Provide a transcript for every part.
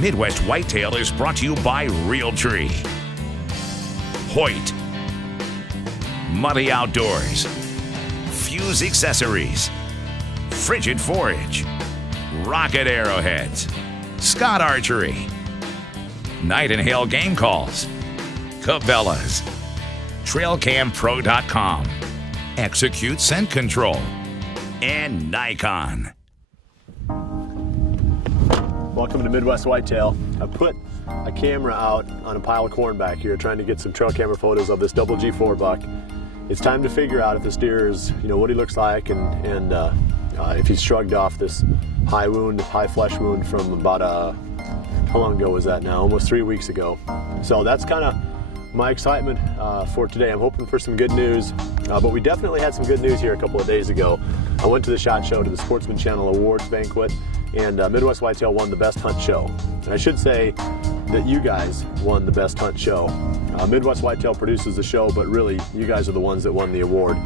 Midwest Whitetail is brought to you by Realtree, Hoyt, Muddy Outdoors, Fuse Accessories, Frigid Forage, Rocket Arrowheads, Scott Archery, Night and Hail Game Calls, Cabela's, TrailCamPro.com, Execute Scent Control, and Nikon. Welcome to Midwest Whitetail. I put a camera out on a pile of corn back here trying to get some trail camera photos of this double G4 buck. It's time to figure out if this deer is, what he looks like and if he's shrugged off this high flesh wound from about how long ago was that now? Almost 3 weeks ago. So that's kind of my excitement for today. I'm hoping for some good news, but we definitely had some good news here a couple of days ago. I went to the SHOT Show, to the Sportsman Channel Awards banquet, and Midwest Whitetail won the Best Hunt Show. And I should say that you guys won the Best Hunt Show. Midwest Whitetail produces the show, but really you guys are the ones that won the award.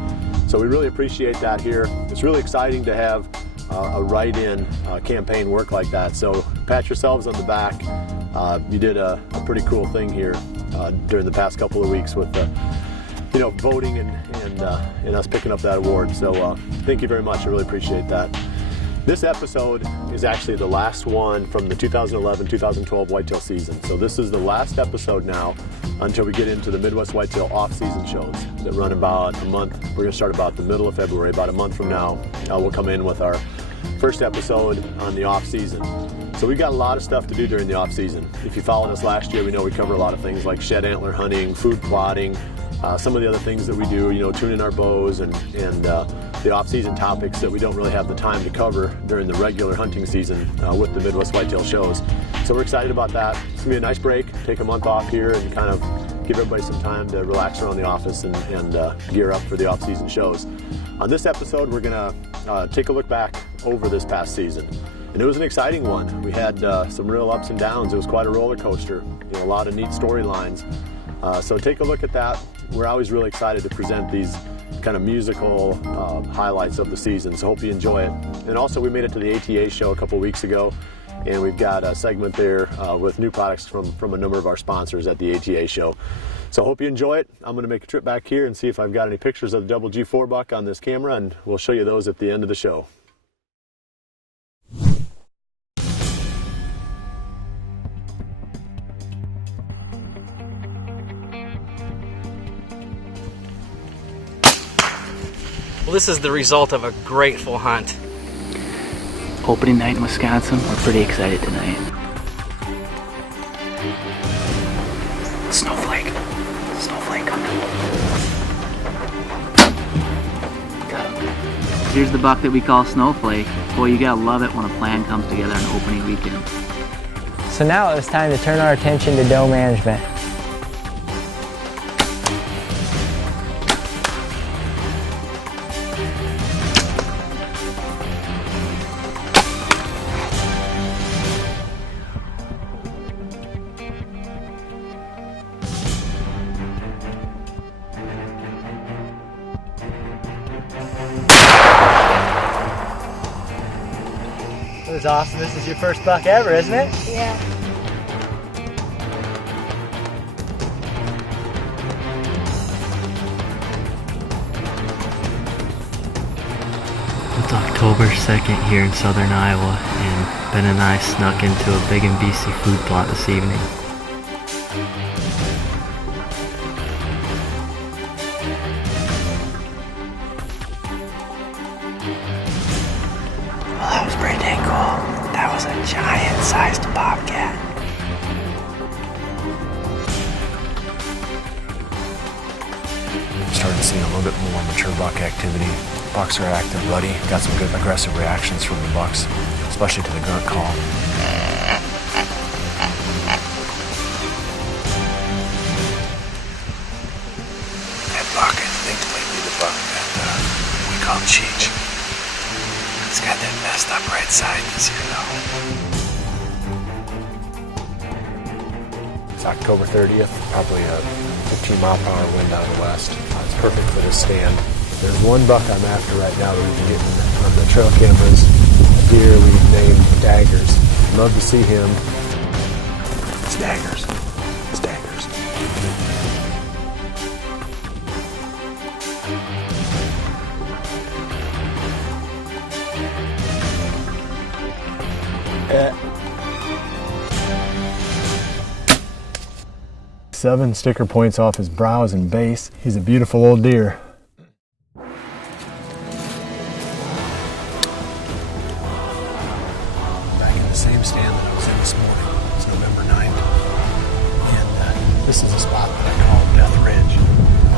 So we really appreciate that here. It's really exciting to have a write-in campaign work like that. So pat yourselves on the back. You did a pretty cool thing here during the past couple of weeks with voting and us picking up that award. So thank you very much. I really appreciate that. This episode is actually the last one from the 2011-2012 whitetail season. So this is the last episode now until we get into the Midwest Whitetail off-season shows that run about a month. We're going to start about the middle of February. About a month from now, we'll come in with our first episode on the off-season. So we've got a lot of stuff to do during the off-season. If you followed us last year, we know we cover a lot of things like shed antler hunting, food plotting, some of the other things that we do, tuning our bows and the off-season topics that we don't really have the time to cover during the regular hunting season with the Midwest Whitetail shows. So we're excited about that. It's going to be a nice break, take a month off here and kind of give everybody some time to relax around the office and gear up for the off-season shows. On this episode, we're going to take a look back over this past season. And it was an exciting one. We had some real ups and downs. It was quite a roller coaster, a lot of neat storylines. So take a look at that. We're always really excited to present these kind of musical highlights of the season, so hope you enjoy it. And also we made it to the ATA show a couple weeks ago, and we've got a segment there with new products from a number of our sponsors at the ATA show. So hope you enjoy it. I'm going to make a trip back here and see if I've got any pictures of the double G4 buck on this camera, and we'll show you those at the end of the show. Well, this is the result of a grateful hunt. Opening night in Wisconsin, we're pretty excited tonight. Snowflake coming. Got him. Here's the buck that we call Snowflake. Boy, you gotta love it when a plan comes together on opening weekend. So now it's time to turn our attention to doe management. That was awesome. This is your first buck ever, isn't it? Yeah. It's October 2nd here in southern Iowa, and Ben and I snuck into a big and BC food plot this evening. Well, that was pretty dang cool. That was a giant-sized bobcat. Started seeing a little bit more mature buck activity. Bucks are active, bloody. Got some good aggressive reactions from the bucks, especially to the grunt call. That buck, I think, might be the buck that we call Cheech. It's got that messed up right side this year, though. It's October 30th, probably a 15-mile-per-hour wind out of the west. It's perfect for this stand. There's one buck I'm after right now that we've been getting on the trail cameras. A deer we've named Daggers. Love to see him. Staggers. Staggers. Seven sticker points off his brows and base. He's a beautiful old deer. Back in the same stand that I was in this morning. It's November 9th. And this is a spot that I call Death Ridge.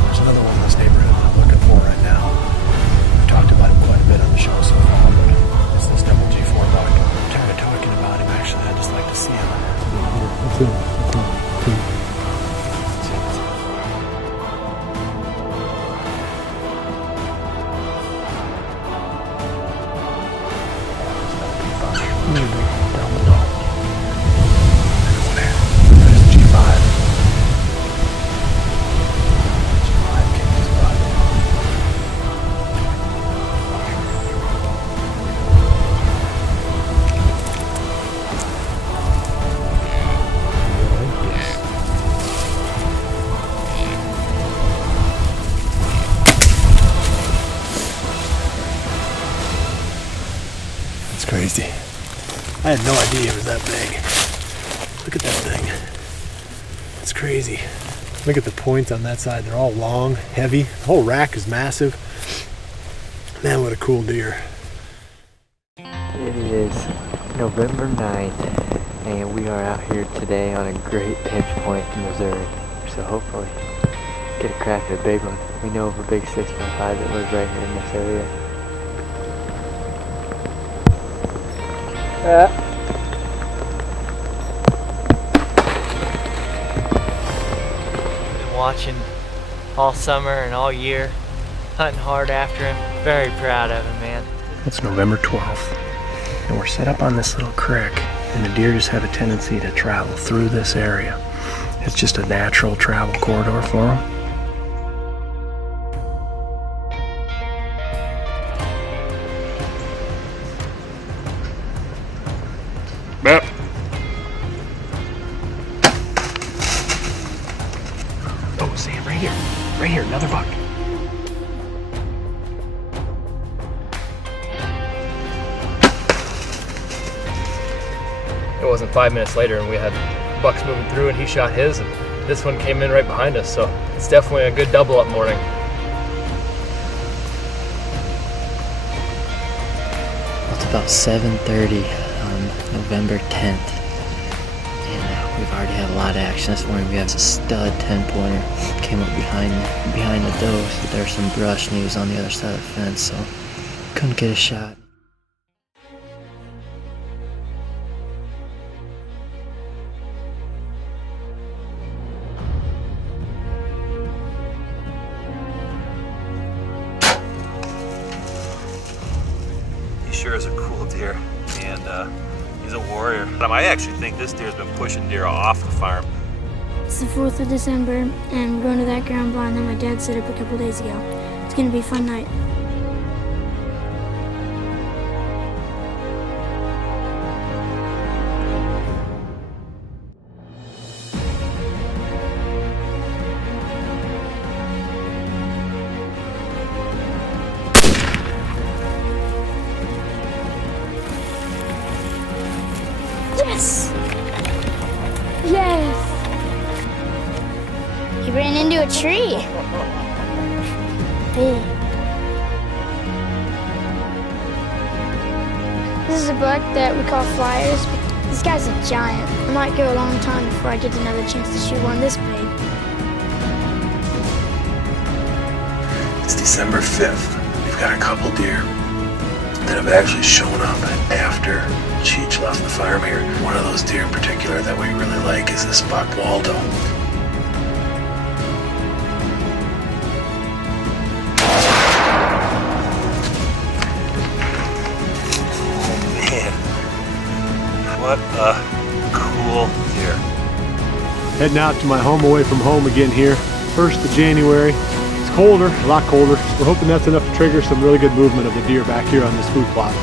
There's another one in this neighborhood that I'm looking for right now. We've talked about him quite a bit on the show so far, but it's this double G4 buck. I'm tired of talking about him, actually. I'd just like to see him. That's it. It's crazy. I had no idea it was that big. Look at that thing. It's crazy. Look at the points on that side. They're all long, heavy. The whole rack is massive. Man, what a cool deer. It is November 9th, and we are out here today on a great pinch point in Missouri. So hopefully get a crack at a big one. We know of a big 6.5 that lives right here in this area. Been watching all summer and all year, hunting hard after him. Very proud of him, man. It's November 12th, and we're set up on this little creek, and the deer just have a tendency to travel through this area. It's just a natural travel corridor for them. Yep. Oh, Sam, right here. Right here, another buck. It wasn't 5 minutes later and we had bucks moving through and he shot his and this one came in right behind us, so it's definitely a good double up morning. It's about 7:30 on November 10th, and we've already had a lot of action this morning. We have a stud 10-pointer came up behind the doe, so there's some brush and he was on the other side of the fence, so couldn't get a shot. He sure is a cool deer, and he's a warrior. I actually think this deer's been pushing deer off the farm. It's the 4th of December, and we're going to that ground blind that my dad set up a couple days ago. It's going to be a fun night. Yes! Yes! He ran into a tree. Hey. This is a buck that we call Flyers. This guy's a giant. It might go a long time before I get another chance to shoot one this big. It's December 5th. We've got a couple deer that have actually shown up after Cheech left the farm here. One of those deer in particular that we really like is this buck Waldo. Man, what a cool deer. Heading out to my home away from home again here. 1st of January. It's colder, a lot colder. We're hoping that's enough to trigger some really good movement of the deer back here on this food plot.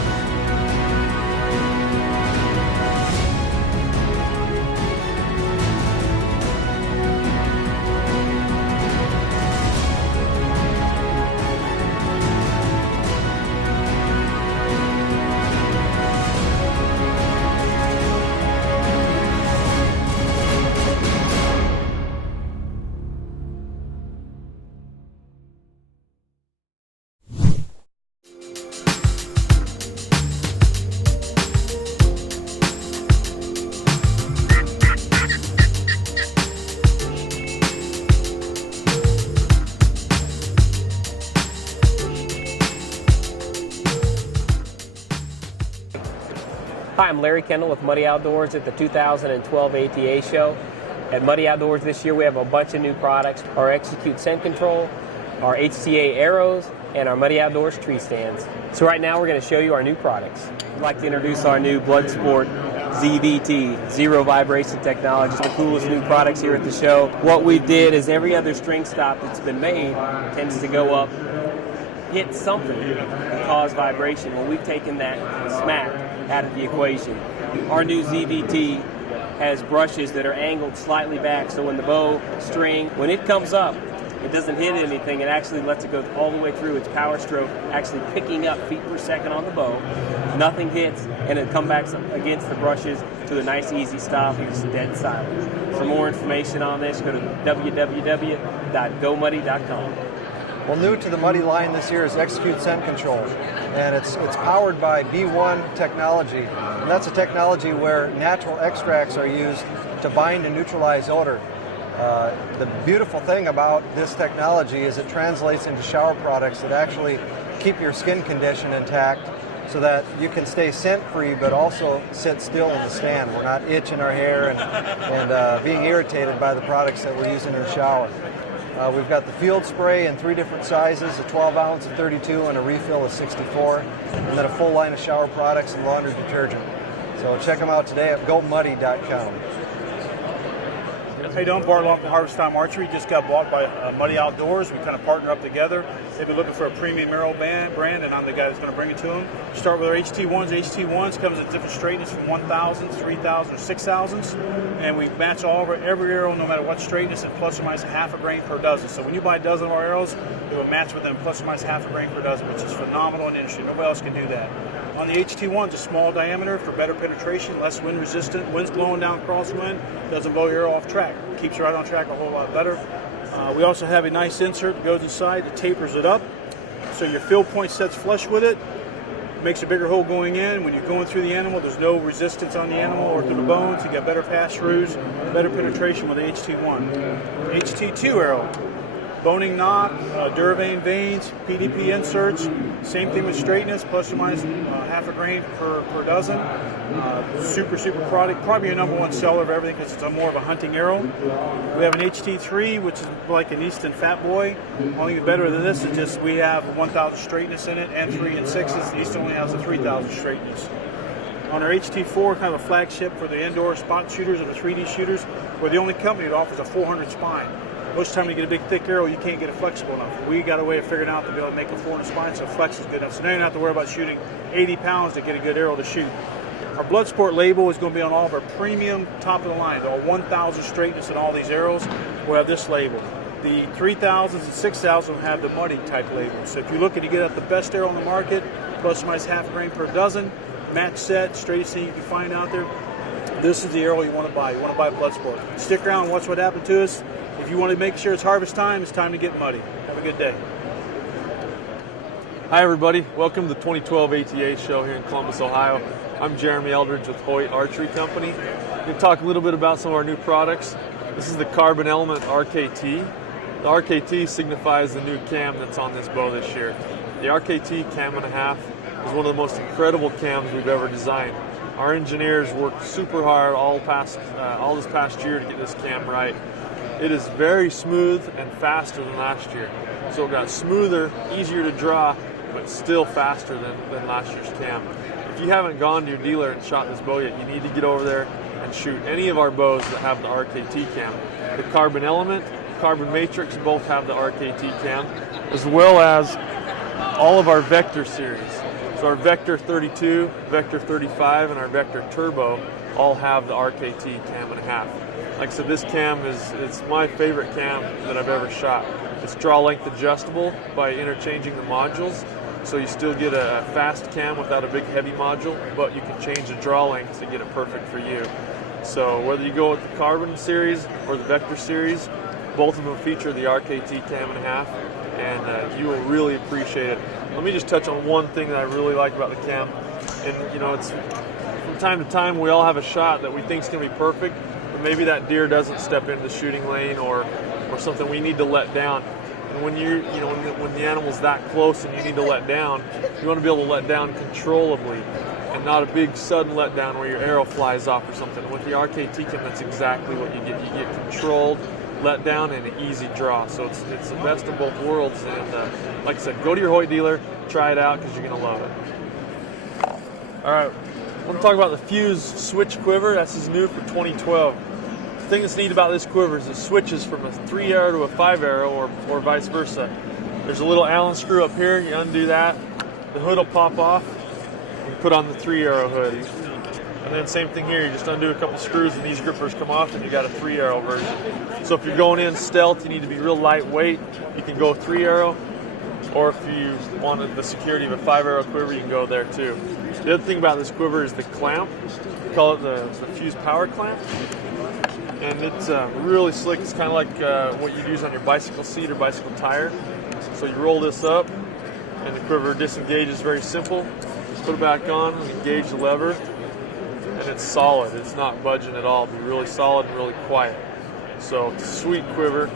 Hi, I'm Larry Kendall with Muddy Outdoors at the 2012 ATA show. At Muddy Outdoors this year we have a bunch of new products. Our Execute Scent Control, our HTA arrows, and our Muddy Outdoors tree stands. So right now we're going to show you our new products. I'd like to introduce our new Bloodsport ZVT, zero vibration technology. The coolest new products here at the show. What we did is every other string stop that's been made tends to go up, hit something, and cause vibration. Well, we've taken that smack out of the equation. Our new ZVT has brushes that are angled slightly back, so when the bow string, when it comes up, it doesn't hit anything. It actually lets it go all the way through its power stroke, actually picking up feet per second on the bow. Nothing hits, and it comes back against the brushes to a nice easy stop. It's dead silent. For more information on this, go to www.gomuddy.com. Well, new to the Muddy line this year is Execute Scent Control, and it's powered by B1 technology, and that's a technology where natural extracts are used to bind and neutralize odor. The beautiful thing about this technology is it translates into shower products that actually keep your skin condition intact so that you can stay scent-free but also sit still in the stand. We're not itching our hair and being irritated by the products that we're using in the shower. We've got the field spray in 3 different sizes, a 12 ounce, a 32, and a refill of 64, and then a full line of shower products and laundry detergent. So check them out today at gomuddy.com. Hey, Don Bartlett from Harvest Time Archery. Just got bought by Muddy Outdoors. We kind of partner up together. They've been looking for a premium arrow brand, and I'm the guy that's going to bring it to them. Start with our HT1s. HT1s comes at different straightness from 1,000, 3,000, or 6,000s, and we match every arrow, no matter what straightness, at plus or minus a half a grain per dozen. So when you buy a dozen of our arrows, it will match with them plus or minus half a grain per dozen, which is phenomenal in the industry. Nobody else can do that. On the HT1, it's a small diameter for better penetration, less wind resistant. Wind's blowing down crosswind, doesn't blow your arrow off track. Keeps you right on track a whole lot better. We also have a nice insert that goes inside that tapers it up, so your field point sets flush with it. Makes a bigger hole going in. When you're going through the animal, there's no resistance on the animal or through the bones. You got better pass-throughs, better penetration with the HT1. HT2 arrow. Boning knock, Duravain vanes, PDP inserts, same thing with straightness, plus or minus half a grain per dozen. Super product, probably your #1 seller of everything because it's more of a hunting arrow. We have an HT3, which is like an Easton Fat Boy. Only thing better than this is just we have 1,000 straightness in it, and 3 and 6s. The Easton only has a 3,000 straightness. On our HT4, kind of a flagship for the indoor spot shooters or the 3D shooters, we're the only company that offers a 400 spine. Most of the time when you get a big thick arrow, you can't get it flexible enough. We got a way of figuring out to be able to make a 400 spine so flex is good enough. So now you don't have to worry about shooting 80 pounds to get a good arrow to shoot. Our Bloodsport label is going to be on all of our premium top of the line. All 1,000 straightness in all these arrows will have this label. The 3,000s and 6,000 will have the Muddy type label. So if you're looking to get at the best arrow on the market, plus or minus half a grain per dozen, match set, straightest thing you can find out there, this is the arrow you want to buy. You want to buy Bloodsport. Stick around and watch what happened to us. If you want to make sure it's harvest time, it's time to get muddy. Have a good day. Hi everybody, welcome to the 2012 ATA show here in Columbus, Ohio. I'm Jeremy Eldridge with Hoyt Archery Company. I'm going to talk a little bit about some of our new products. This is the Carbon Element RKT. The RKT signifies the new cam that's on this bow this year. The RKT Cam and a Half is one of the most incredible cams we've ever designed. Our engineers worked super hard all this past year to get this cam right. It is very smooth and faster than last year. So it got smoother, easier to draw, but still faster than last year's cam. If you haven't gone to your dealer and shot this bow yet, you need to get over there and shoot any of our bows that have the RKT cam. The Carbon Element, Carbon Matrix both have the RKT cam, as well as all of our Vector series. So our Vector 32, Vector 35, and our Vector Turbo all have the RKT Cam and a Half. Like I said, this cam it's my favorite cam that I've ever shot. It's draw length adjustable by interchanging the modules, so you still get a fast cam without a big heavy module, but you can change the draw length to get it perfect for you. So whether you go with the Carbon series or the Vector series, both of them feature the RKT Cam and a Half, and you will really appreciate it. Let me just touch on one thing that I really like about the cam, and you know, it's from time to time we all have a shot that we think is going to be perfect, but maybe that deer doesn't step into the shooting lane or something we need to let down. And when when the animal's that close and you need to let down, you want to be able to let down controllably. and not a big sudden letdown where your arrow flies off or something. And with the RKT cam, that's exactly what you get. You get controlled letdown and an easy draw. So it's the best of both worlds. And like I said, go to your Hoyt dealer, try it out because you're going to love it. All right, I want to talk about the Fuse Switch Quiver. That's is new for 2012. The thing that's neat about this quiver is it switches from a 3 arrow to a 5 arrow or vice versa. There's a little Allen screw up here. You undo that. The hood will pop off. You put on the 3 arrow hood. And then same thing here. You just undo a couple screws and these grippers come off and you got a 3 arrow version. So if you're going in stealth, you need to be real lightweight. You can go 3 arrow. Or if you wanted the security of a 5 arrow quiver, you can go there too. The other thing about this quiver is the clamp. We call it the Fuse Power Clamp. And it's really slick. It's kind of like what you'd use on your bicycle seat or bicycle tire. So you roll this up and the quiver disengages very simple. Put it back on and engage the lever. And it's solid. It's not budging at all. It'll be really solid and really quiet. So it's a sweet quiver.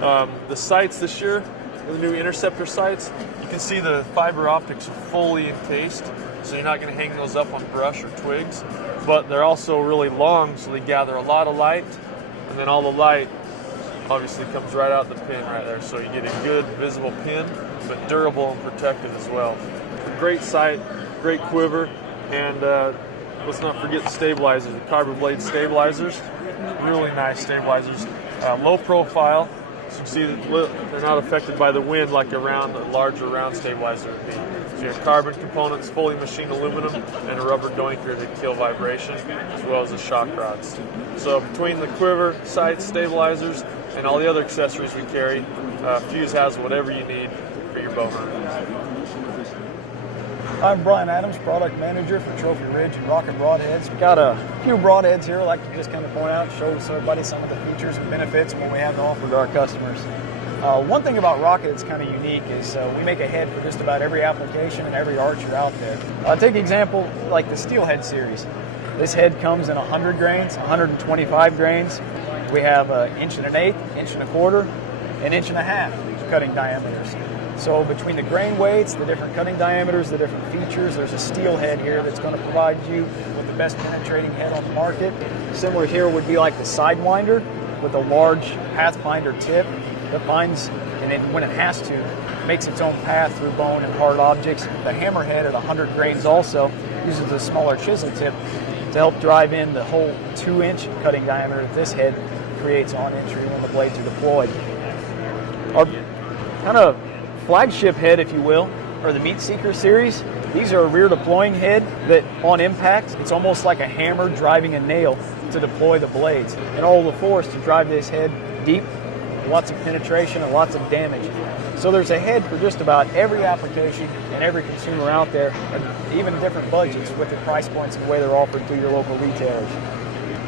The sights this year, the new Interceptor sights, you can see the fiber optics are fully encased. So you're not going to hang those up on brush or twigs. But they're also really long, so they gather a lot of light. And then all the light obviously comes right out the pin right there. So you get a good visible pin, but durable and protected as well. A great sight, great quiver, and let's not forget the stabilizers, the carbon blade stabilizers. Really nice stabilizers. Low profile, so you can see that they're not affected by the wind like a larger round stabilizer would be. So you have carbon components, fully machined aluminum, and a rubber doinker to kill vibration, as well as the shock rods. So between the quiver, sights, stabilizers, and all the other accessories we carry, Fuse has whatever you need for your bow hunt. I'm Brian Adams, product manager for Trophy Ridge and Rocket Broadheads. We've got a few broadheads here I'd like to just kind of point out, show everybody some of the features and benefits and what we have to offer to our customers. One thing about Rocket that's kind of unique is we make a head for just about every application and every archer out there. Take an example like the Steelhead series. This head comes in 100 grains, 125 grains. We have 1 1/8 inch, 1 1/4, and 1.5 inch cutting diameters. So between the grain weights, the different cutting diameters, the different features, there's a Steelhead here that's going to provide you with the best penetrating head on the market. Similar here would be like the Sidewinder with a large Pathfinder tip that finds, and then when it has to, makes its own path through bone and hard objects. The Hammerhead at 100 grains also uses a smaller chisel tip to help drive in the whole 2 inch cutting diameter that this head creates on entry when the blades are deployed. Our kind of flagship head, if you will, or the Meat Seeker series. These are a rear deploying head that on impact, it's almost like a hammer driving a nail to deploy the blades. And all the force to drive this head deep, lots of penetration and lots of damage. So there's a head for just about every application and every consumer out there, and even different budgets with the price points and the way they're offered through your local retailers.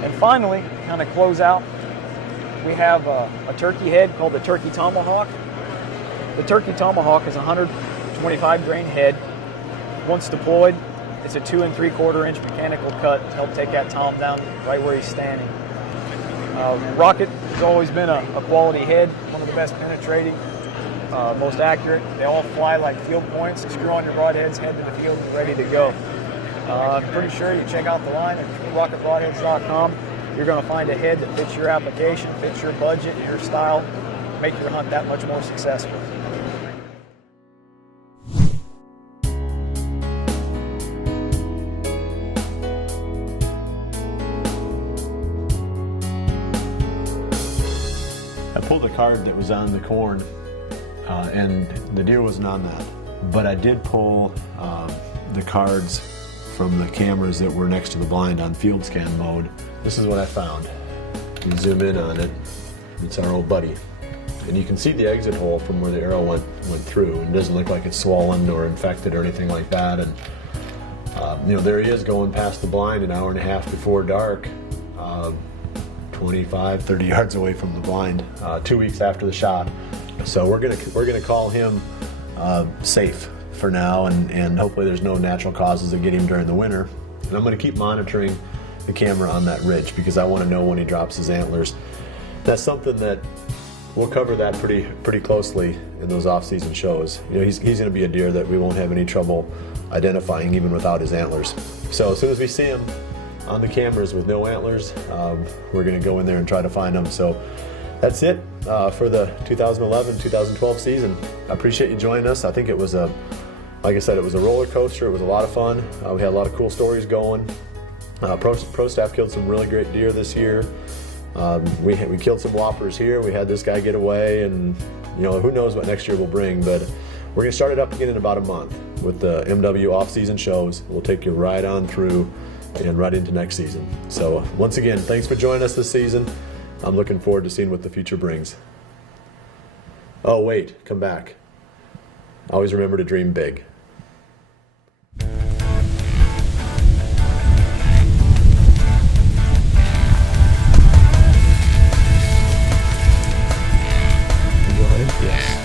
And finally, to kind of close out, we have a turkey head called the Turkey Tomahawk. The Turkey Tomahawk is a 125 grain head. Once deployed, it's a 2 3/4 inch mechanical cut to help take that tom down right where he's standing. Rocket has always been a quality head, one of the best penetrating, most accurate. They all fly like field points. You screw on your broadheads, head to the field, ready to go. I'm pretty sure you check out the line at rocketbroadheads.com. You're going to find a head that fits your application, fits your budget, your style, make your hunt that much more successful. I pulled a card that was on the corn, and the deer wasn't on that. But I did pull the cards from the cameras that were next to the blind on field scan mode. This is what I found. You zoom in on it. It's our old buddy. And you can see the exit hole from where the arrow went through. And it doesn't look like it's swollen or infected or anything like that. And there he is going past the blind an hour and a half before dark. 25, 30 yards away from the blind, 2 weeks after the shot. So we're gonna call him safe for now, and hopefully there's no natural causes that get him during the winter. And I'm gonna keep monitoring the camera on that ridge because I want to know when he drops his antlers. That's something that we'll cover that pretty closely in those off-season shows. He's gonna be a deer that we won't have any trouble identifying even without his antlers. So as soon as we see them on the cameras with no antlers, we're going to go in there and try to find them. So that's it for the 2011-2012 season. I appreciate you joining us. I think it was like I said, it was a roller coaster. It was a lot of fun. We had a lot of cool stories going. Pro staff killed some really great deer this year. We killed some whoppers here. We had this guy get away, and who knows what next year will bring. But we're going to start it up again in about a month with the MW off-season shows. We'll take you right on through and right into next season. So once again, thanks for joining us this season. I'm looking forward to seeing what the future brings. Oh wait, come back. Always remember to dream big. Yes.